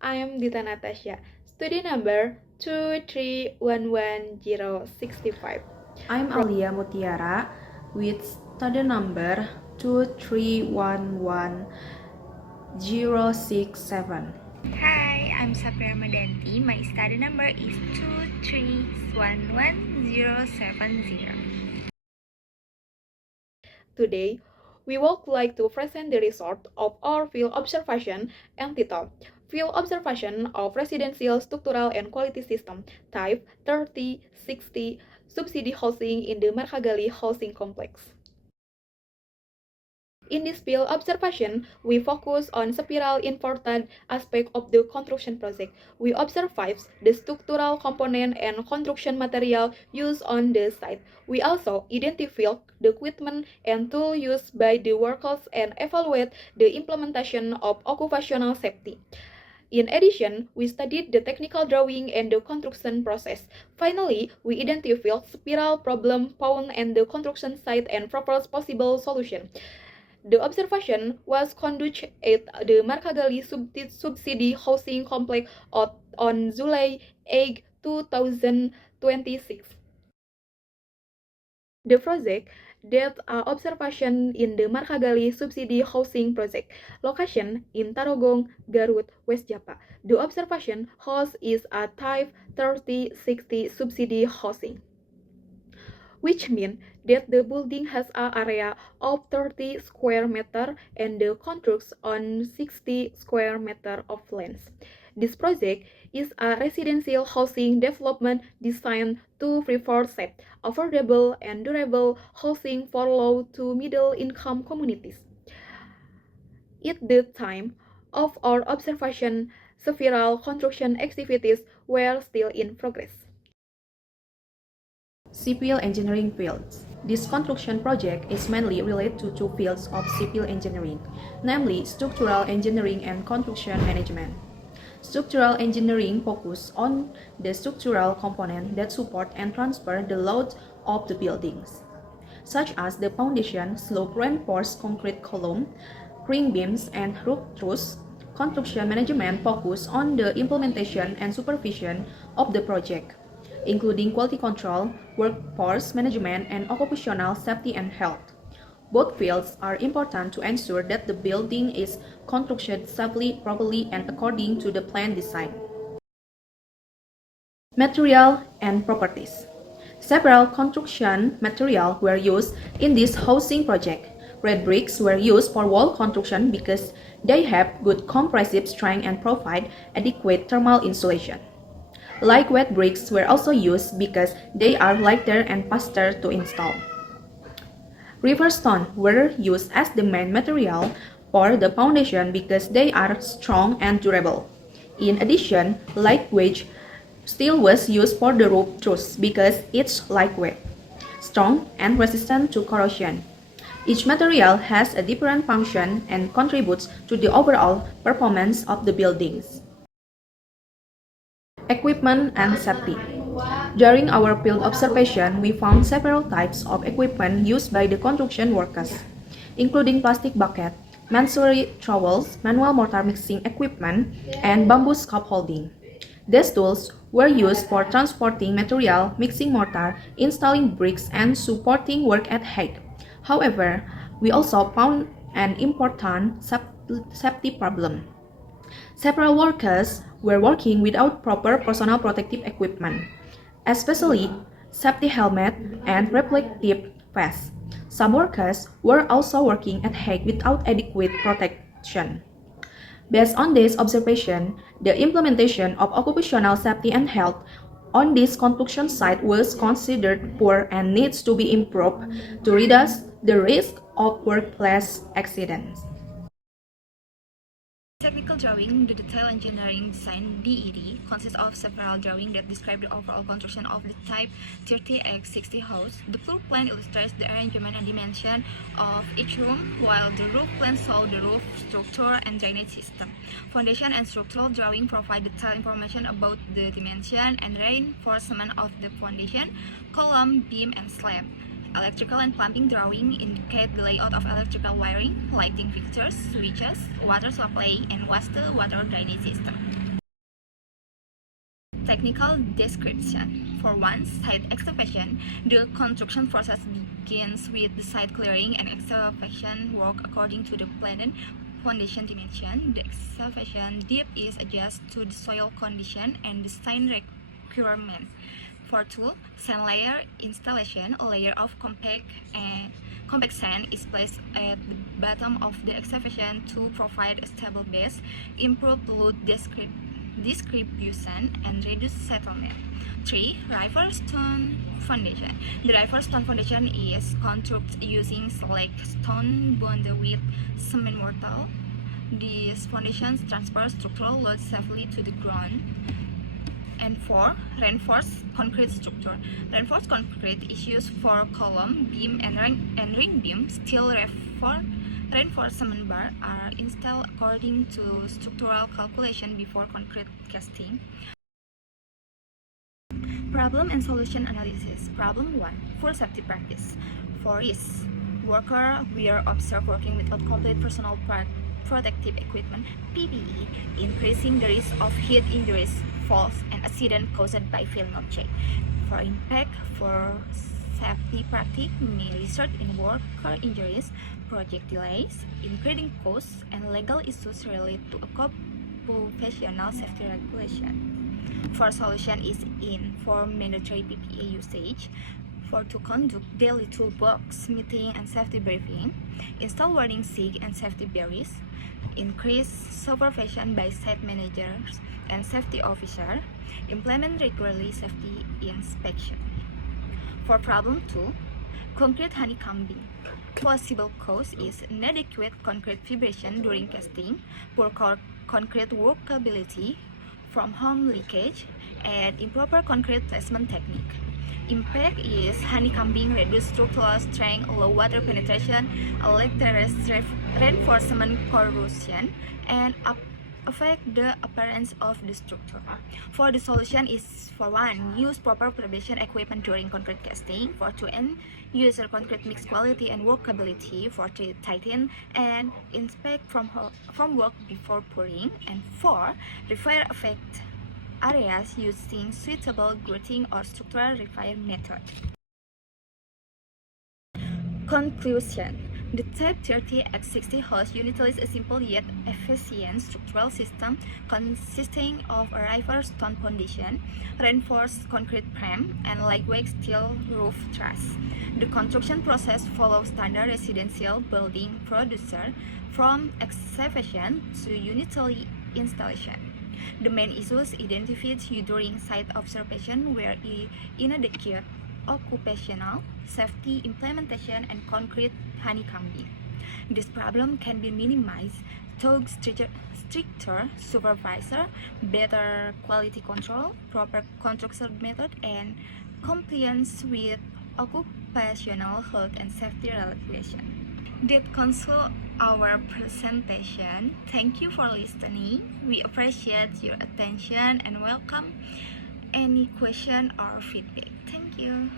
I am Dita Natasha, study number 2311065. I'm Alia Mutiara with study number 2311067. Hi, I'm Sapira Madanti. My study number is 2311070. Today, we would like to present the result of our field observation entitled Field Observation of Residential Structural and Quality System Type 3060 Subsidi Housing in the Markagali Housing Complex. In this field observation, we focus on several important aspects of the construction project. We observe the structural component and construction material used on the site. We also identify the equipment and tools used by the workers and evaluate the implementation of occupational safety. In addition, we studied the technical drawing and the construction process. Finally, we identified several problems found in the construction site and proposed possible solutions. The observation was conducted at the Markagali Subsidi Housing Complex on July 8, 2026. The project depth observation in the Markagali Subsidi Housing Project, location in Tarogong, Garut, West Java. The observation house is a type 3060 subsidi housing, which means that the building has an area of 30 square meter and the constructs on 60 square meter of land. This project is a residential housing development designed to provide safe, affordable, and durable housing for low to middle income communities. At the time of our observation, several construction activities were still in progress. Civil engineering fields. This construction project is mainly related to two fields of civil engineering, namely structural engineering and construction management. Structural engineering focuses on the structural components that support and transfer the load of the buildings, such as the foundation, slope reinforced concrete column, ring beams, and roof truss. Construction management focuses on the implementation and supervision of the project, including quality control, workforce management, and occupational safety and health. Both fields are important to ensure that the building is constructed safely, properly, and according to the plan design. Material and properties. Several construction materials were used in this housing project. Red bricks were used for wall construction because they have good compressive strength and provide adequate thermal insulation. Lightweight bricks were also used because they are lighter and faster to install. River stone were used as the main material for the foundation because they are strong and durable. In addition, lightweight steel was used for the roof truss because it's lightweight, strong, and resistant to corrosion. Each material has a different function and contributes to the overall performance of the buildings. Equipment and safety. During our field observation, we found several types of equipment used by the construction workers, including plastic bucket, masonry trowels, manual mortar mixing equipment, and bamboo scaffolding. These tools were used for transporting material, mixing mortar, installing bricks, and supporting work at height. However, we also found an important safety problem. Several workers were working without proper personal protective equipment, especially safety helmet and reflective vests. Some workers were also working at height without adequate protection. Based on this observation, the implementation of occupational safety and health on this construction site was considered poor and needs to be improved to reduce the risk of workplace accidents. Technical drawing, the detailed engineering design (DED) consists of several drawings that describe the overall construction of the type 30x60 house. The floor plan illustrates the arrangement and dimension of each room, while the roof plan shows the roof structure and drainage system. Foundation and structural drawing provide detailed information about the dimension and reinforcement of the foundation, column, beam, and slab. Electrical and plumbing drawing indicate the layout of electrical wiring, lighting fixtures, switches, water supply, and water drainage system. Technical description. For one site excavation, the construction process begins with the site clearing and excavation work according to the planned foundation dimension. The excavation depth is adjusted to the soil condition and the site requirement. For two, sand layer installation, a layer of compact sand is placed at the bottom of the excavation to provide a stable base, improve load distribution, and reduce settlement. 3. River stone foundation. The river stone foundation is constructed using select stone bonded with cement mortar. These foundations transfer structural load safely to the ground. And 4. Reinforced concrete structure. Reinforced concrete is used for column, beam, and ring beam. Steel reinforcement bar are installed according to structural calculation before concrete casting. Problem and solution analysis. Problem 1. Poor safety practice. For is worker were observed working without complete personal protective equipment (PPE), increasing the risk of heat injuries, falls, and accident caused by failing object. For impact, for safety practice may result in worker injuries, project delays, increasing costs, and legal issues related to occupational safety regulation. For solution is in for mandatory PPE usage, for to conduct daily toolbox meeting and safety briefing, install warning sig and safety barriers, increase supervision by site managers and safety officer, implement regularly safety inspection. For problem 2, concrete honeycombing. Possible cause is inadequate concrete vibration during casting, poor concrete workability from home leakage, and improper concrete placement technique. Impact is honeycombing, reduced structural strength, low water penetration, electric reinforcement corrosion, and affect the appearance of the structure. For the solution is for 1, use proper preparation equipment during concrete casting. For 2, use concrete mix quality and workability. For 3, tighten and inspect from work before pouring. And 4, repair affect areas using suitable grouting or structural repair method. Conclusion. The Type 30X60 host utilises a simple yet efficient structural system consisting of a river stone foundation, reinforced concrete frame, and lightweight steel roof truss. The construction process follows standard residential building procedure from excavation to utility installation. The main issues identified during site observation were inadequate occupational safety implementation and concrete honeycombing. This problem can be minimized through stricter supervisor, better quality control, proper construction method, and compliance with occupational health and safety regulation. That concludes our presentation. Thank you for listening. We appreciate your attention and welcome any question or feedback. Thank you.